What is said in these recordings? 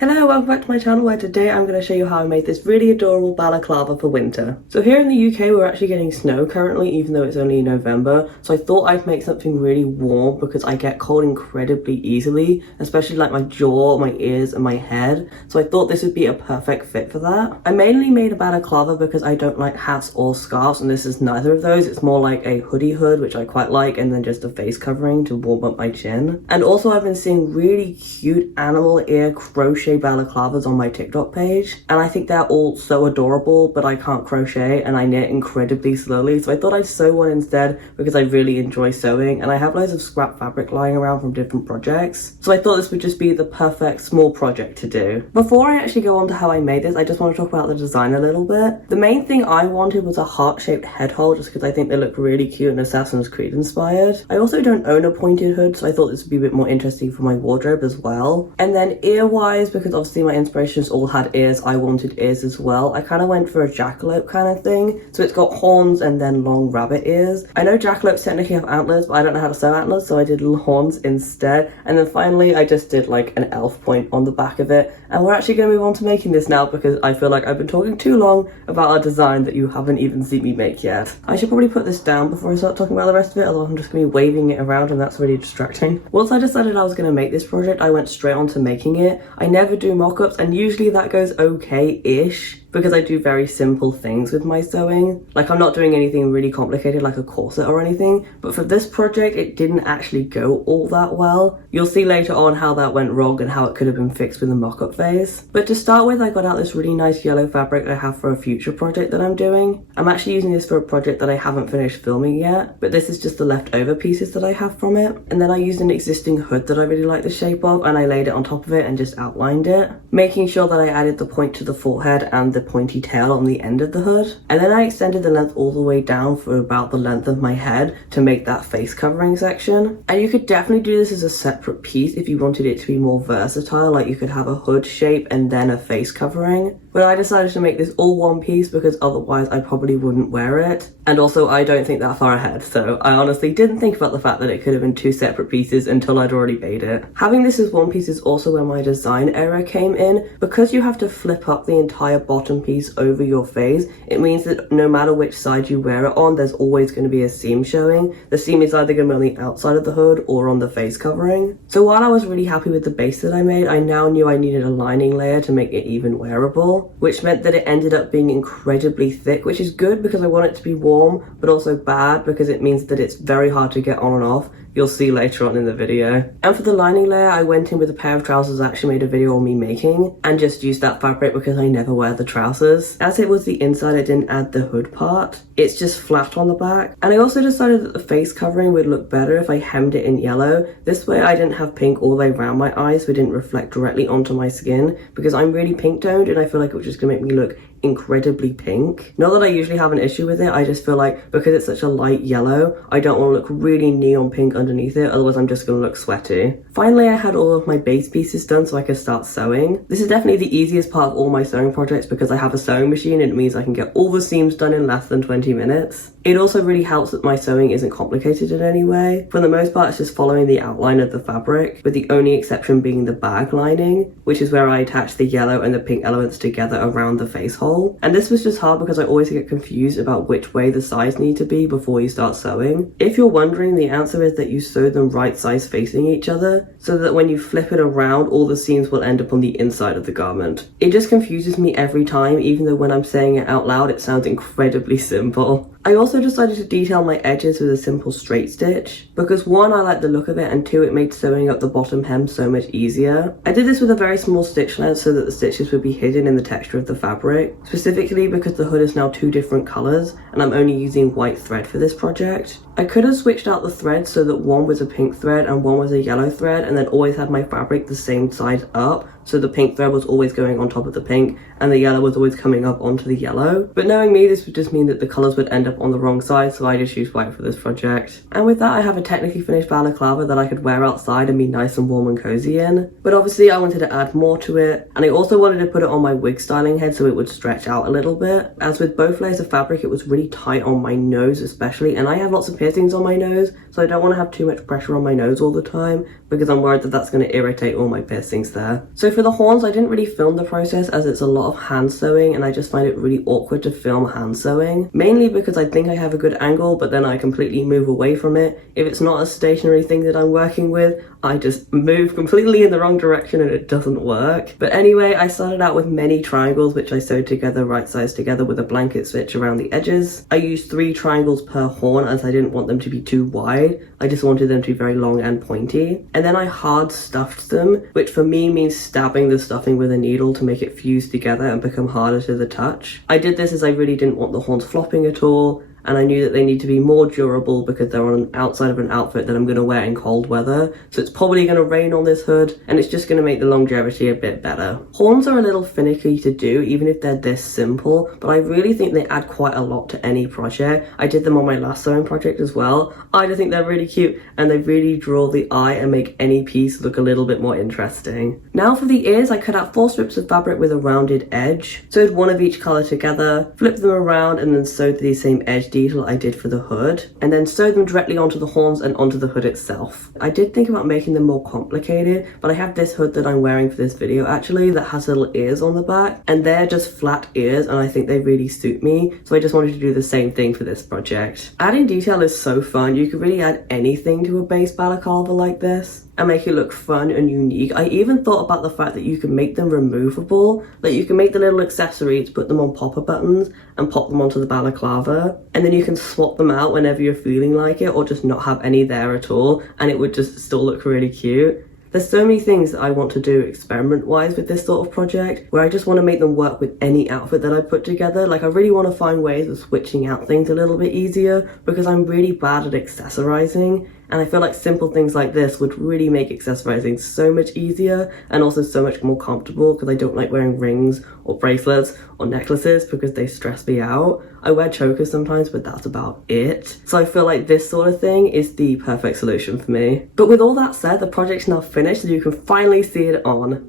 Hello, welcome back to my channel where today I'm going to show you how I made this really adorable balaclava for winter. So here in the UK we're actually getting snow currently even though it's only November, so I thought I'd make something really warm because I get cold incredibly easily, especially like my jaw, my ears and my head, so I thought this would be a perfect fit for that. I mainly made a balaclava because I don't like hats or scarves, and this is neither of those. It's more like a hoodie hood, which I quite like, and then just a face covering to warm up my chin. And also I've been seeing really cute animal ear crochet balaclavas on my TikTok page, and I think they're all so adorable, but I can't crochet and I knit incredibly slowly, so I thought I'd sew one instead because I really enjoy sewing and I have loads of scrap fabric lying around from different projects, so I thought this would just be the perfect small project to do. Before I actually go on to how I made this, I just want to talk about the design a little bit. The main thing I wanted was a heart-shaped head hole just because I think they look really cute and Assassin's Creed inspired. I also don't own a pointed hood, so I thought this would be a bit more interesting for my wardrobe as well. And then ear-wise, because obviously my inspirations all had ears, I wanted ears as well. I kind of went for a jackalope kind of thing, so it's got horns and then long rabbit ears. I know jackalopes technically have antlers, but I don't know how to sew antlers, so I did little horns instead. And then finally I just did like an elf point on the back of it, and we're actually going to move on to making this now because I feel like I've been talking too long about a design that you haven't even seen me make yet. I should probably put this down before I start talking about the rest of it, otherwise I'm just going to be waving it around and that's really distracting. Once I decided I was going to make this project, I went straight on to making it. I never do mock-ups, and usually that goes okay-ish because I do very simple things with my sewing. Like, I'm not doing anything really complicated like a corset or anything, but for this project it didn't actually go all that well. You'll see later on how that went wrong and how it could have been fixed with the mock-up phase. But to start with, I got out this really nice yellow fabric I have for a future project that I'm doing. I'm actually using this for a project that I haven't finished filming yet, but this is just the leftover pieces that I have from it. And then I used an existing hood that I really like the shape of, and I laid it on top of it and just outlined it, making sure that I added the point to the forehead and the pointy tail on the end of the hood. And then I extended the length all the way down for about the length of my head to make that face covering section. And you could definitely do this as a separate piece if you wanted it to be more versatile, like you could have a hood shape and then a face covering. But I decided to make this all one piece because otherwise I probably wouldn't wear it. And also I don't think that far ahead, so I honestly didn't think about the fact that it could have been two separate pieces until I'd already made it. Having this as one piece is also where my design error came in. Because you have to flip up the entire bottom piece over your face, it means that no matter which side you wear it on, there's always going to be a seam showing. The seam is either going to be on the outside of the hood or on the face covering. So while I was really happy with the base that I made, I now knew I needed a lining layer to make it even wearable, which meant that it ended up being incredibly thick, which is good because I want it to be warm, but also bad because it means that it's very hard to get on and off. You'll see later on in the video. And for the lining layer, I went in with a pair of trousers I actually made a video on me making and just used that fabric because I never wear the trousers. As it was the inside, I didn't add the hood part. It's just flat on the back. And I also decided that the face covering would look better if I hemmed it in yellow. This way I didn't have pink all the way around my eyes, so it didn't reflect directly onto my skin because I'm really pink toned and I feel like it was just gonna make me look incredibly pink. Not that I usually have an issue with it, I just feel like because it's such a light yellow, I don't want to look really neon pink underneath it, otherwise I'm just going to look sweaty. Finally, I had all of my base pieces done so I could start sewing. This is definitely the easiest part of all my sewing projects because I have a sewing machine and it means I can get all the seams done in less than 20 minutes. It also really helps that my sewing isn't complicated in any way. For the most part, it's just following the outline of the fabric, with the only exception being the bag lining, which is where I attach the yellow and the pink elements together around the face hole. And this was just hard because I always get confused about which way the sides need to be before you start sewing. If you're wondering, the answer is that you sew them right sides facing each other, so that when you flip it around, all the seams will end up on the inside of the garment. It just confuses me every time, even though when I'm saying it out loud, it sounds incredibly simple. I also decided to detail my edges with a simple straight stitch because one, I like the look of it, and two, it made sewing up the bottom hem so much easier. I did this with a very small stitch length so that the stitches would be hidden in the texture of the fabric, specifically because the hood is now two different colours and I'm only using white thread for this project. I could have switched out the threads so that one was a pink thread and one was a yellow thread, and then always had my fabric the same side up, so the pink thread was always going on top of the pink and the yellow was always coming up onto the yellow. But knowing me, this would just mean that the colours would end up on the wrong side, so I just used white for this project. And with that, I have a technically finished balaclava that I could wear outside and be nice and warm and cozy in. But obviously I wanted to add more to it, and I also wanted to put it on my wig styling head so it would stretch out a little bit. As with both layers of fabric, it was really tight on my nose especially, and I have lots of piercings piercings on my nose, so I don't want to have too much pressure on my nose all the time because I'm worried that that's going to irritate all my piercings there. So for the horns, I didn't really film the process as it's a lot of hand sewing and I just find it really awkward to film hand sewing, mainly because I think I have a good angle but then I completely move away from it. If it's not a stationary thing that I'm working with, I just move completely in the wrong direction and it doesn't work. But anyway, I started out with many triangles which I sewed together right sides together with a blanket stitch around the edges. I used 3 triangles per horn as I didn't want them to be too wide. I just wanted them to be very long and pointy. And then I hard stuffed them, which for me means stabbing the stuffing with a needle to make it fuse together and become harder to the touch. I did this as I really didn't want the horns flopping at all, and I knew that they need to be more durable because they're on an outside of an outfit that I'm going to wear in cold weather. So it's probably going to rain on this hood and it's just going to make the longevity a bit better. Horns are a little finicky to do even if they're this simple, but I really think they add quite a lot to any project. I did them on my last sewing project as well. I just think they're really cute and they really draw the eye and make any piece look a little bit more interesting. Now for the ears, I cut out 4 strips of fabric with a rounded edge. Sewed one of each colour together, flipped them around and then sewed the same edge detail I did for the hood, and then sewed them directly onto the horns and onto the hood itself. I did think about making them more complicated, but I have this hood that I'm wearing for this video actually that has little ears on the back, and they're just flat ears and I think they really suit me, so I just wanted to do the same thing for this project. Adding detail is so fun. You can really add anything to a base balaclava like this and make it look fun and unique. I even thought about the fact that you can make them removable, like you can make the little accessories, put them on popper buttons and pop them onto the balaclava, and then you can swap them out whenever you're feeling like it or just not have any there at all and it would just still look really cute. There's so many things that I want to do experiment-wise with this sort of project where I just want to make them work with any outfit that I put together. Like I really want to find ways of switching out things a little bit easier because I'm really bad at accessorizing, and I feel like simple things like this would really make accessorizing so much easier and also so much more comfortable because I don't like wearing rings or bracelets or necklaces because they stress me out. I wear chokers sometimes, but that's about it. So I feel like this sort of thing is the perfect solution for me. But with all that said, the project's now finished and you can finally see it on.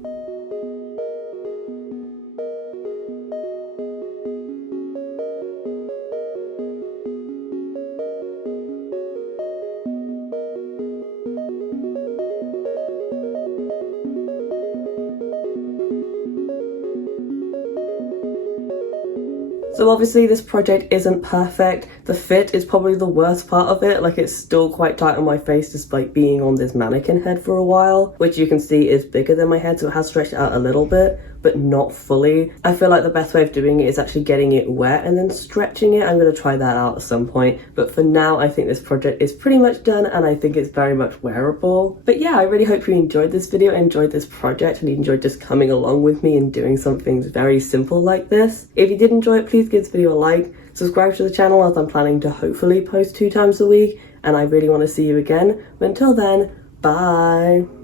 So obviously this project isn't perfect. The fit is probably the worst part of it. Like it's still quite tight on my face despite being on this mannequin head for a while, which you can see is bigger than my head, so it has stretched out a little bit, but not fully. I feel like the best way of doing it is actually getting it wet and then stretching it. I'm going to try that out at some point, but for now I think this project is pretty much done and I think it's very much wearable. But yeah, I really hope you enjoyed this video, enjoyed this project, and you enjoyed just coming along with me and doing something very simple like this. If you did enjoy it, please give this video a like, subscribe to the channel as I'm planning to hopefully post 2 times a week, and I really want to see you again. But until then, bye!